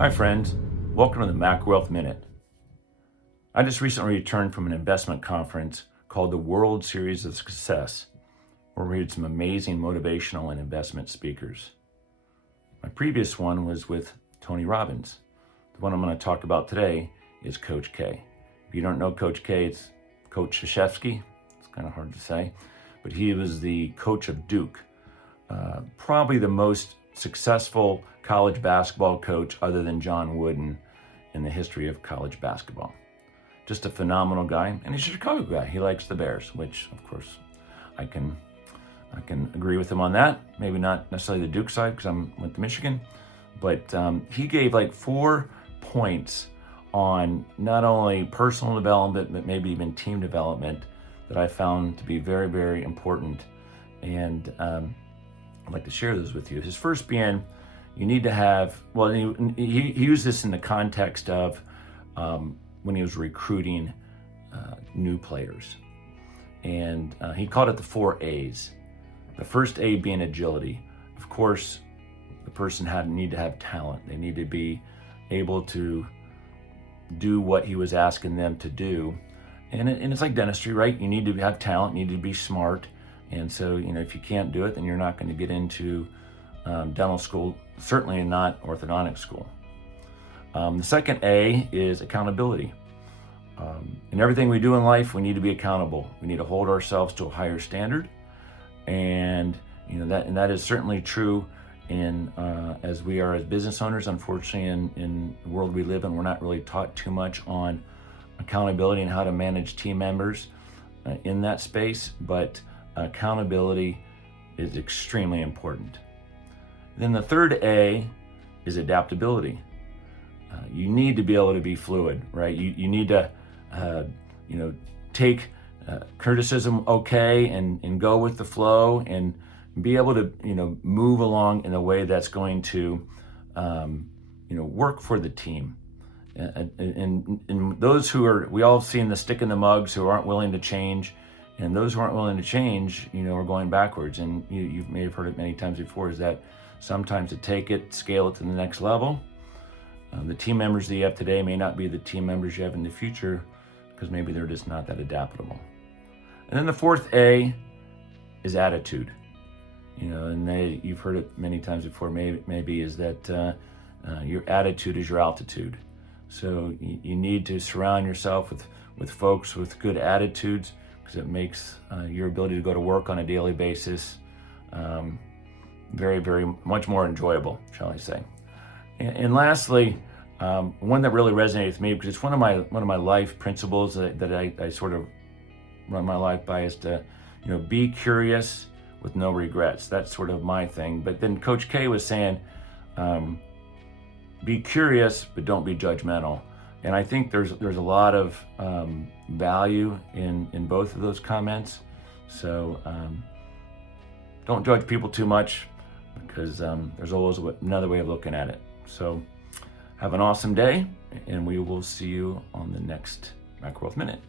Hi friends, welcome to the Macwealth Minute. I just recently returned from an investment conference called the World Series of Success, where we had some amazing motivational and investment speakers. My previous one was with Tony Robbins. The one I'm going to talk about today is Coach K. If you don't know Coach K, it's Coach Krzyzewski. It's kind of hard to say, but he was the coach of Duke, probably the most successful college basketball coach other than John Wooden in the history of college basketball. Just a phenomenal guy, and he's a Chicago guy. He likes the Bears, which of course I can agree with him on that. Maybe not necessarily the Duke side because I'm with Michigan, but he gave like 4 points on not only personal development but maybe even team development that I found to be very, very important, and I'd like to share those with you. His first being, you need to have, well, he used this in the context of when he was recruiting new players. And he called it the 4 A's. The first A being agility. Of course, the person need to have talent. They need to be able to do what he was asking them to do. And it's like dentistry, right? You need to have talent, you need to be smart. And so, if you can't do it, then you're not going to get into dental school, certainly not orthodontic school. The second A is accountability. In everything we do in life, we need to be accountable. We need to hold ourselves to a higher standard. And that is certainly true as we are as business owners. Unfortunately, in the world we live in, we're not really taught too much on accountability and how to manage team members in that space, but accountability is extremely important. Then the third A is adaptability. You need to be able to be fluid, right? You need to, take criticism okay and go with the flow and be able to, move along in a way that's going to, work for the team. And those we all seen the stick in the mugs who aren't willing to change. And those who aren't willing to change, are going backwards. And you may have heard it many times before, is that sometimes to take it, scale it to the next level, the team members that you have today may not be the team members you have in the future because maybe they're just not that adaptable. And then the fourth A is attitude. And you've heard it many times before, maybe is that your attitude is your altitude. So you need to surround yourself with folks with good attitudes, because it makes your ability to go to work on a daily basis very, very much more enjoyable, shall I say. And lastly, one that really resonated with me, because it's one of my life principles that I sort of run my life by, is to be curious with no regrets. That's sort of my thing. But then Coach K was saying, be curious, but don't be judgmental. And I think there's a lot of value in both of those comments. So don't judge people too much, because there's always another way of looking at it. So have an awesome day, and we will see you on the next Macwealth Minute.